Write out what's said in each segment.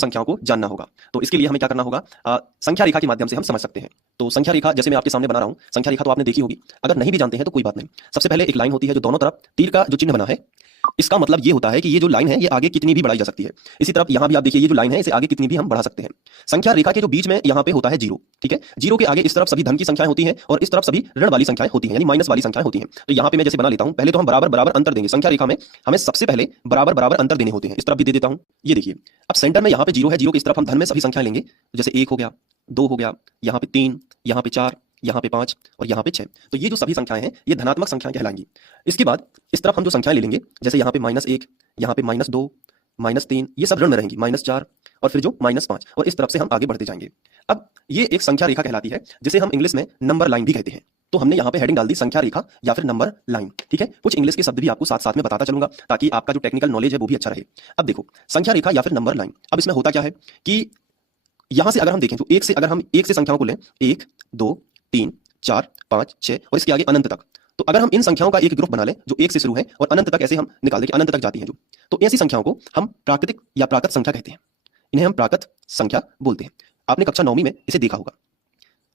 संख्याओं को जानना होगा। तो इसके लिए हमें क्या करना होगा, संख्या रेखा के माध्यम से हम समझ सकते हैं। तो संख्या रेखा जैसे मैं आपके सामने बना रहा हूं, संख्या रेखा तो आपने देखी होगी, अगर नहीं भी जानते हैं तो कोई बात नहीं। सबसे पहले एक लाइन होती है जो दोनों तरफ तीर का जो चिन्ह बना है, इसका मतलब ये होता है कि ये जो लाइन है ये आगे कितनी भी बढ़ाई जा सकती है। इसी तरफ यहां भी आप देखिए, ये जो लाइन है इसे आगे कितनी भी हम बढ़ा सकते हैं। संख्या रेखा के जो बीच में यहां पे होता है जीरो, ठीक है। जीरो के आगे इस तरफ सभी धन की संख्याएं होती हैं और इस तरफ सभी ऋण वाली संख्याएं होती हैं, यानी माइनस वाली संख्याएं होती हैं। तो यहां पे मैं जैसे बना लेता हूं, पहले तो हम बराबर बराबर अंतर देंगे। संख्या रेखा में हमें सबसे पहले बराबर बराबर अंतर देने होते हैं। इस तरफ भी दे देता हूं, ये देखिए। अब सेंटर में यहां पे जीरो है, जीरो की इस तरफ हम धन में सभी संख्याएं लेंगे, जैसे 1 हो गया, 2 हो गया, यहां पे 3, यहां पे 4, यहां पे 5 और यहां पे 6। तो ये जो सभी संख्याएं हैं ये धनात्मक संख्याएं कहलाएंगी। इसके बाद इस तरफ हम जो संख्याएं ले लेंगे, जैसे यहां पे -1, यहां पे -2, -3, ये सब ऋण में रहेंगी, -4 और फिर जो -5, और इस तरफ से हम आगे बढ़ते जाएंगे। अब ये एक संख्या रेखा कहलाती है, जिसे हम इंग्लिश में नंबर लाइन भी कहते हैं। तो हमने यहाँ पे हेडिंग डाल दी संख्या रेखा या फिर नंबर लाइन, ठीक है। कुछ इंग्लिश के शब्द भी आपको साथ साथ में बताता चलूंगा ताकि आपका जो टेक्निकल नॉलेज है वो भी अच्छा रहे। अब देखो, संख्या रेखा या फिर नंबर लाइन, अब इसमें होता क्या है कि यहां से अगर हम देखें तो एक से अगर हम एक से संख्याओं को लें, 1, 2, 3, 4, 5, 6 और इसके आगे अनंत तक, तो अगर हम इन संख्याओं का एक ग्रुप बना लें जो 1 से शुरू है और अनंत तक ऐसे हम निकाल दें कि अनंत तक जाती हैं जो, तो ऐसी संख्याओं को हम प्राकृतिक या प्राकृत संख्या कहते हैं। इन्हें हम प्राकृत संख्या बोलते हैं। आपने कक्षा 9वीं में इसे देखा होगा।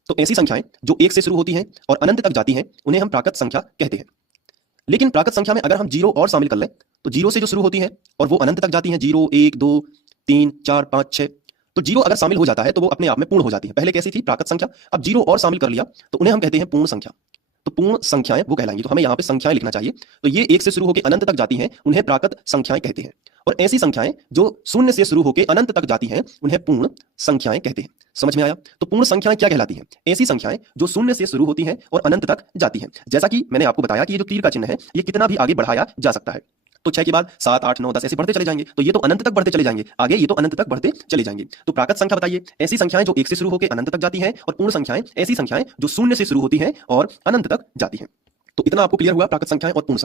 तो ऐसी संख्याएं जो 1 से शुरू होती हैं और अनंत तक जाती हैं उन्हें हम प्राकृत संख्या कहते हैं। लेकिन प्राकृत संख्या में अगर हम जीरो और शामिल कर लें, तो जीरो से जो शुरू होती हैं और वो अनंत तक जाती हैं, 0, 1, 2, 3, 4, 5, 6, तो जीरो अगर शामिल हो जाता है तो वो अपने आप में पूर्ण हो जाती है। पहले कैसी थी प्राकृत संख्या, अब जीरो और शामिल कर लिया तो उन्हें हम कहते हैं पूर्ण संख्या। तो पूर्ण संख्याएं वो कहलाएंगी। तो हमें यहाँ पे संख्याएं लिखना चाहिए। तो ये 1 से शुरू होकर अनंत तक जाती हैं उन्हें प्राकृत संख्याएं कहते हैं, और ऐसी संख्याएं जो 0 से शुरू होकर अनंत तक जाती हैं उन्हें पूर्ण संख्याएं कहते हैं। समझ में आया? तो पूर्ण संख्याएं क्या कहलाती हैं? ऐसी संख्याएं जो 0 से शुरू होती हैं और अनंत तक जाती हैं। जैसा कि मैंने आपको बताया कि ये जो तीर का चिन्ह है ये कितना भी आगे बढ़ाया जा सकता है। तो 6 के बाद 7, 8, 9, 10 ऐसे बढ़ते चले जाएंगे, तो ये तो अनंत तक बढ़ते चले जाएंगे, आगे ये तो अनंत तक बढ़ते चले जाएंगे। तो प्राकृत संख्या बताइए, ऐसी संख्याएं जो 1 से शुरू होकर अनंत तक जाती हैं, और पूर्ण संख्याएं ऐसी संख्याएं जो 0 से शुरू होती हैं और अनंत तक जाती हैं। तो इतना आपको क्लियर हुआ प्राकृत संख्याएं और पूर्ण संख्या।